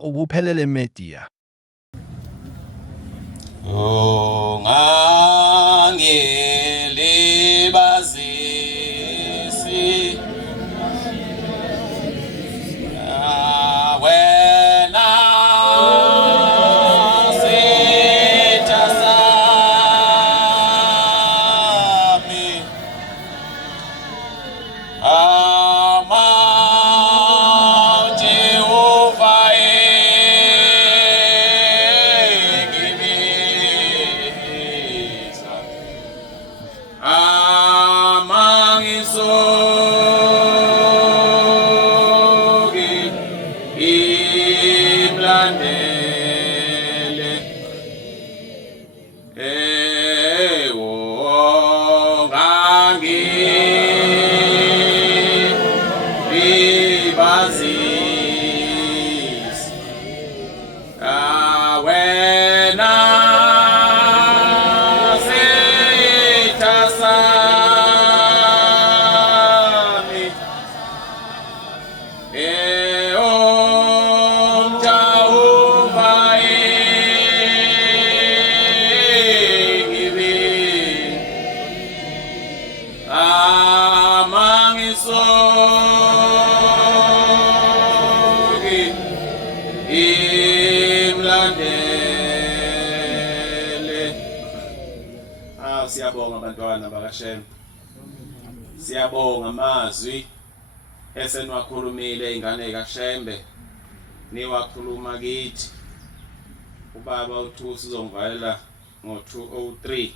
ubuphelele media. Oh ngangilibazisi wena sitha sami Jehova engibiza amangisoki imlandele libazisi wena sitha sami Jehova engibiza amangisoki imlandele. Siyabonga abantwana bakaShem, siyabonga amazwi eseniwakhulumile ingane kaShembe, niwakhuluma kithi. Ubaba uThusi uzongivalela ngo-203.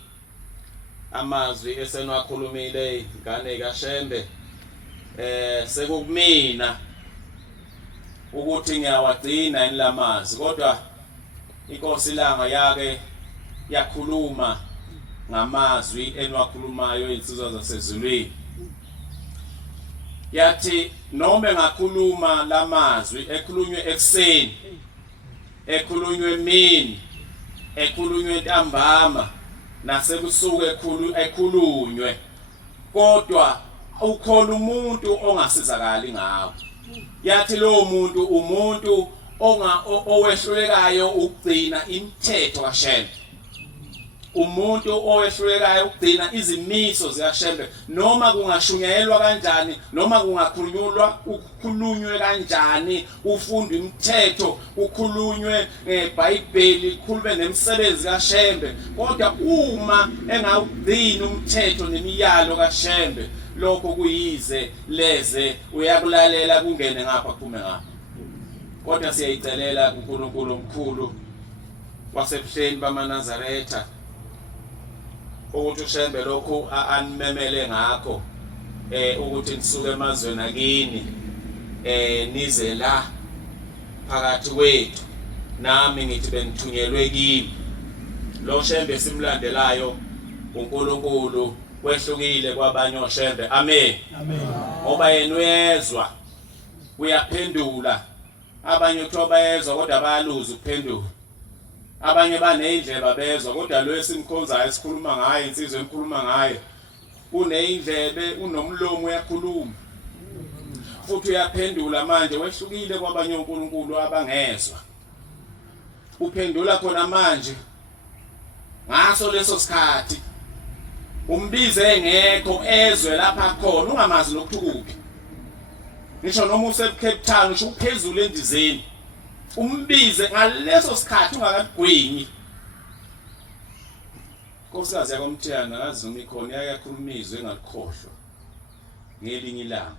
Amazwi eseniwakhulumile ingane kaShembe sekukumina ukuthi ngiyawagcina enilamazwi, kodwa inkosi langa yake yakhuluma ngamazwi eniwakhulumayo insizwa zasezulwini. Yathi noma ngakhuluma lamazwi ekhulunywe ekseni, ekhulunywe emini, ekhulunywe ntambama, nasebusuku ekhulunywe, kodwa ukhona umuntu ongasizakali ngawo. Yathi lo muntu umuntu owehlulekayo ukugcina imithetho kaShembe, umuntu owehlulekayo ukugcina izimiso zikaShembe, noma kungashunyayelwa kanjani, noma kungakhulunywe kanjani, ufundwe imithetho, ukhulunywe ngeBhayibheli, kukhulume nemisebenzi kaShembe, kodwa uma engawugcini umthetho nemiyalo kaShembe, lokho kuyize leze uyakulalela kungene ngapha kuphume ngapha. Kodwa siyayicelela kuNkulunkulu omkhulu wasebuhleni bamaNazaretha ukuthi uShembe lokho animemele ngakho, ukuthi nisuke emazweni akini nize la phakathi kwethu, nami ngithi benithunyelwe kimi. Lo Shembe simlandelayo uNkulunkulu wehlukile kwabanye oShembe. Amen. Amen. Ngoba yena uyezwa, uyaphendula. Abanye kuthiwa bayezwa kodwa bayaluza ukuphendula. Abanye baneyindlebe bezwa kodwa lo esimkhonzayo esikhuluma ngaye, insizwe enkhuluma ngaye, uneyindlebe, unomlomo uyakhuluma, futhi uyaphendula. Manje wehlukile kwabanye uNkulunkulu abangezwa, uphendula khona manje ngaso leso sikhathi. Umbize engekho ezwe lapha khona, ungamazi lokhu kuphi. Ngisho noma useCape Town usho uphezulu endizeni, umbize ngaleso sikhathi ungakagwinyi. Nkosikazi yakoMthiyana akazi noma ikhona yakhulumizwe engalikhohlwa ngelinye ilanga.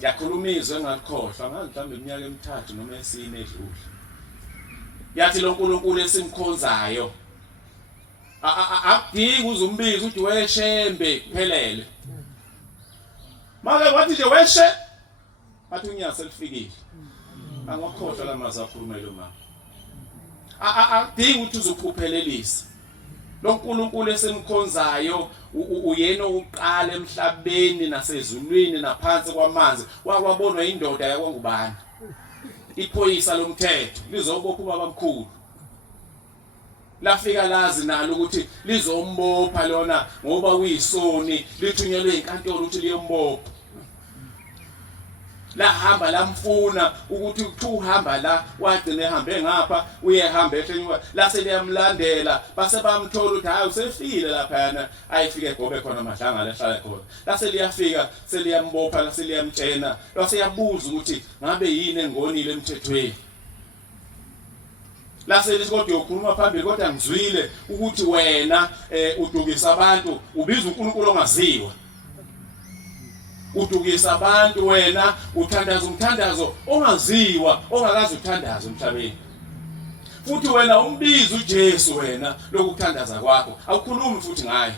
Yakhulumizwe engalikhohlwa ngazi mhlawumbe iminyaka emithathu noma esine edlule. Yathi lo Nkulunkulu esimkhonzayo akudingi uzumbiza uthi weShembe kuphelele. Manje wathi nje weshe athi unyasa lifikile. Angakhohlwa lamazwi akhulumela mama. Akudingi ukuthi uzophuphelelisa. Lo Nkulunkulu esimkhonzayo uyena oqala emhlabeni nasezulwini naphansi kwamanzi, wakwabonwa indoda yakwangubani. Iphoyisa lomthetho lizobopha ubaba mkhulu. Lafika lazi nalo ukuthi lizombopha lona ngoba uyisoni, lithunyelwe inkantolo ukuthi liyombopha. la hamba lamfuna ukuthi uhamba la wagcina ehambe ngapha uyehamba ehlenywa la seliyamlandela base bamthola ukuthi hayi usefile lapha yana ayifike gobe khona amadlanga lehlala khona la seliyafika seliyambopha la seliyamtshena base yabuza ukuthi ngabe yini engonile emthethweni la selithi uyokhuluma phambili kodwa ngizwile ukuthi wena udukisa abantu ubiza uNkulunkulu ongaziwa udukisa abantu wena uthandaza umthandazo ongaziwa ongakazi uthandaza emhlabeni futhi wena umbiza uJesu wena lokuthandaza kwakho awukhulumi futhi ngaye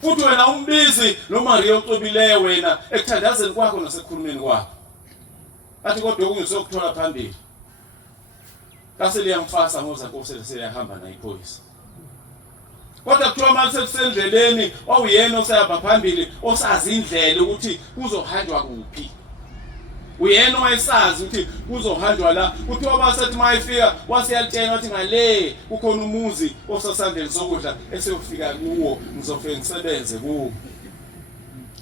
futhi wena umbizi noMaria ocobileyo wena ekuthandazeni kwakho nasekukhulumeni kwakho athi kodwa kungisokuthola phambili kase liyamfasa ngoza Nkosi seliyahamba nayiphoyisa kodwa kuthiwa mase kusendleleni wawuyena osayaba phambili osazi indlela ukuthi kuzohanjwa kuphi uyena wayesazi ukuthi kuzohanjwa la kuthiwa basethi mayifika wasiyatshena wathi ngale kukhona umuzi osasandleni sokudla eseyofika kuwo ngizofika ngisebenze kuwo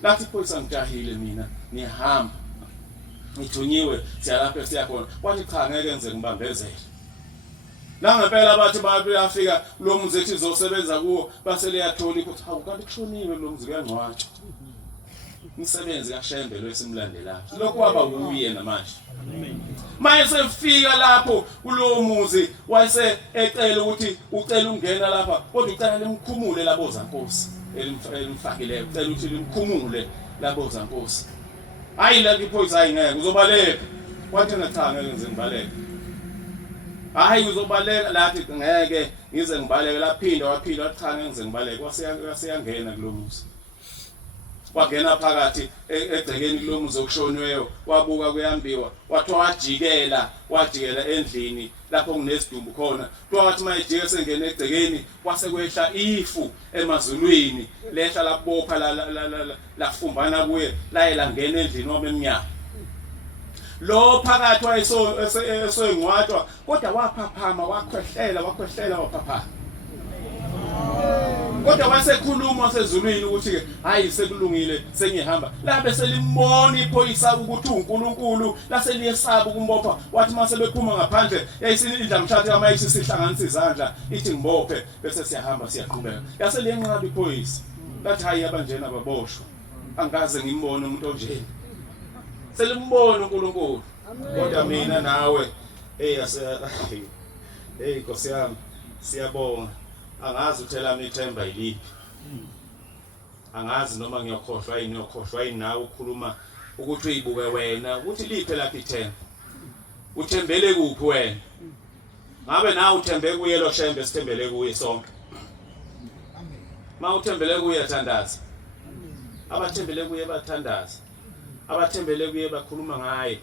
lathi iphoyisa ngijahile mina ngihamba ngithunyiwe siyalapha siyakhona wathi cha ngeke ngize ngibambezele la ngempela abathi bayafika lo muzi ethi zosebenza kuwo base leyathola ukuthi hawu kanti kushoniwe lo muzi kuyangcwatshwa umsebenzi kaShembe lo esimlandelayo lokho waba uye namanje mase sefika lapho kulowo muzi wase ecela ukuthi ucela ungena lapha kodwa ucela lemkhumule laboza Nkosi elimfakileyo ucela ukuthi limkhumule laboza Nkosi hayi la iphoyisa ayingeke uzobaleka wathi cha ngeke ngize ngibaleke hayi uzobaleka lathi ngeke ngize ngibaleke laphinda waphinda wathi cha ngeke ngize ngibaleke waseyangena kulomuzi wagena phakathi egcekeni kulomuzi okushoniweyo wabuka kuyambiwa wathi wajikela endlini lapho kunesidumbu khona kwathi mayijike sengena egcekeni wasekwehla ifu emazulwini lehla labopha lafumbana kuye layela ngena endlini wabemnyama lo phakathi wayesoyengcwatshwa kodwa waphaphama wakhwehlela waphaphama kodwa wasekhuluma wasezulwini ukuthi ke hayi sekulungile sengihamba la bese limbona iphoyisa ukuthi uNkulunkulu laseliyesaba ukumbopha wathi mase bephuma ngaphandle yayisindla mshatha kamayisi sihlanganisa izandla ithi ngibophe bese siyahamba siyaqhubeka yaseliyenqaba iphoyisa lathi hayi abanjena baboshwa angaze ngimbone umuntu onjeni selimbona uNkulunkulu kodwa mina nawe Nkosi yami siyabonga angazi uthela mithemba yiliphi angazi noma ngiyokhohlwa yini nawe ukukhuluma ukuthi uyibuke wena ukuthi liphe laphi ithemba uthembele kuphi wena ngabe nawe uthembe kuye lo Shembe sithembele kuye sonke uthembele kuye thandaza abathembele kuye bathandaza abathembele kuye bakhuluma ngaye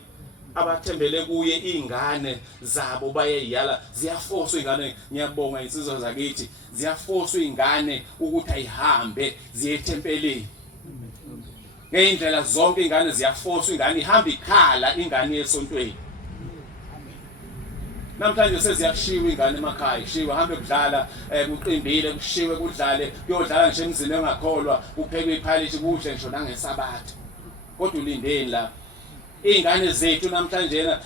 abathembele kuye izingane zabo bayeyala ziyafoswa izingane ngiyabonga insizwa zakithi ziyafoswa izingane ukuthi ayihambe ziye etempeleni ngeindlela zonke izingane ziyafoswa izingane ihamba ikhala ingane yesontweni namhlanje seziyakushiwa izingane emakhaya ishiwa hambe kudlala kuqimbile kushiwe kudlale kuyodlala nje emzini engakholwa kuphekwe iphalishi kudle ngisho nangesabatha kodwa ulindeni la ingane zethu namhlanje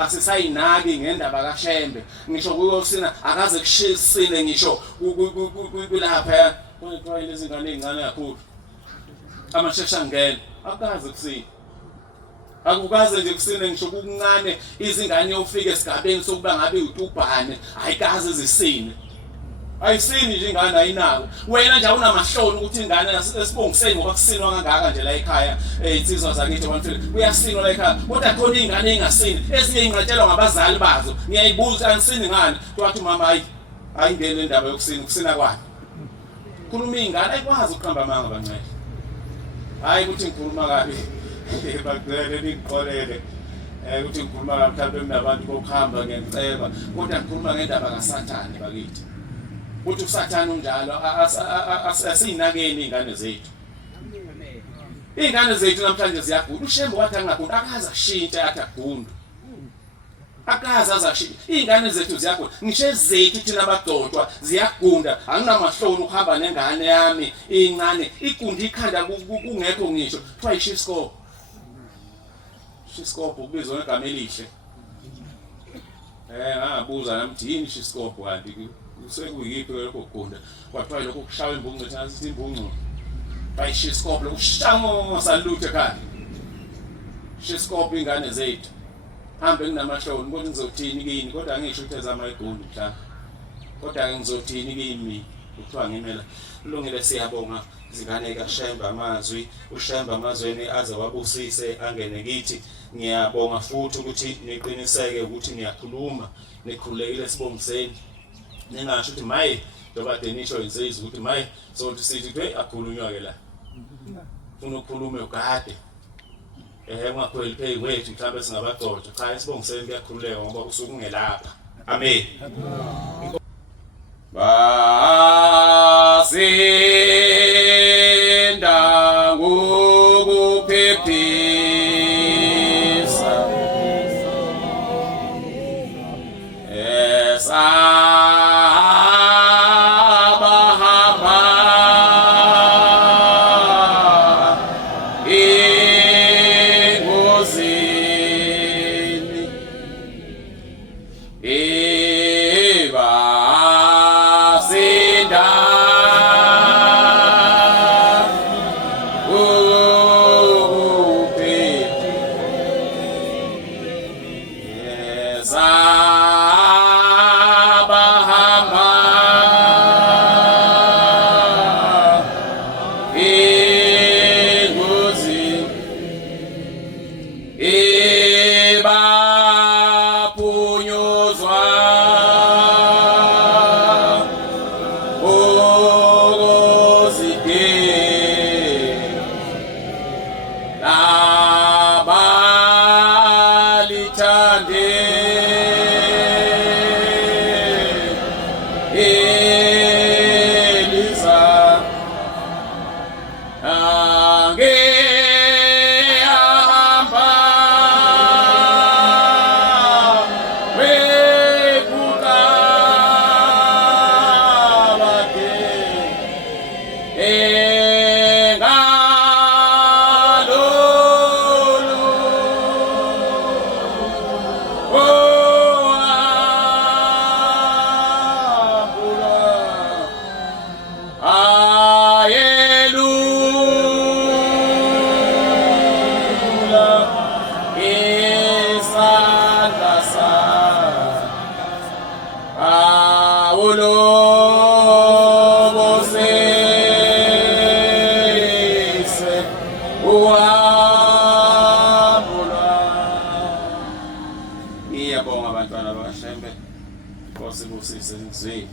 asisayinaki ngendaba kaShembe ngisho kuyosina akaze kushisile ngisho kulapha kodwa lezi ngane ezincane kakhulu amashesha ngene akaze kusina akukaze nje kusine ngisho kuncane izingane ufike esigabeni sokuba ngabe utubhane ayikaze zisine ayisini nje ingane ayinako wena nje awunamahloni ukuthi ingane esibongiseni ngoba kusinwa kangaka nje la ekhaya insizwa zakithi bamfile kuyasinwa la ekhaya kodwa khona ingane engasini ezinye ingqatshelwa ngabazali bazo ngiyayibuza anisini ngane kwathi mama ayingene indaba yokusina kwakhe khuluma ingane ayikwazi ukuqamba amanga bancane hayi ukuthi ngikhuluma kabi bagcwele niqolele ukuthi ngikhuluma mhlawumbe kunabantu bokuhamba ngeceba kodwa ngikhuluma ngendaba kaSathane bakithi ukuthi uSathane unjalo asiyinakeni izingane zethu izingane zethu namhlanje ziyagunda uShembe wathi angagunda akaza kushintsha athi agunda akaza azashintsha izingane zethu ziyagunda ngisho zethu thina abadodwa ziyagunda anginamahloni ukuhamba nengane yami incane igunda ikhanda kungekho ngisho kuthiwa ishisko Shiskopo kubizwa ngegama elihle. Ngabuza nami ukuthi yini shiskopo kanti sekuyiphi lokho kugunda. Kwathiwa lokho kushaya imbunqo thina sithi imbunqo. Bayi shiskopo lokushango saluthe ekhaya. Shiskopo ingane zethu. Hambe nginamahloni kodwa ngizothini kini kodwa angisho ukuthi ezama igunda mhlawumbe. Kodwa ngizothini kimi kuthiwa ngimela kulungile siyabonga zingane kaShemba amazwi uShemba amazweni aze wabusise angene kithi ngiyabonga futhi ukuthi niqiniseke ukuthi niyakhuluma nikhulekile sibongiseni ningasho ukuthi maye njengoba denisho insizwa ukuthi maye sothi sithi hey akhulunywa ke la ufuna ukukhuluma ugade ungakhweli pay wethu mhlawumbe singabagcotsha cha sibongiseni kuyakhululeka ngoba usuku ungelapha amen. Basinda ngokuphephisa esabahamba engozini Ngiyabonga abantwana bakaShembe. Nkosi busise ngizwile.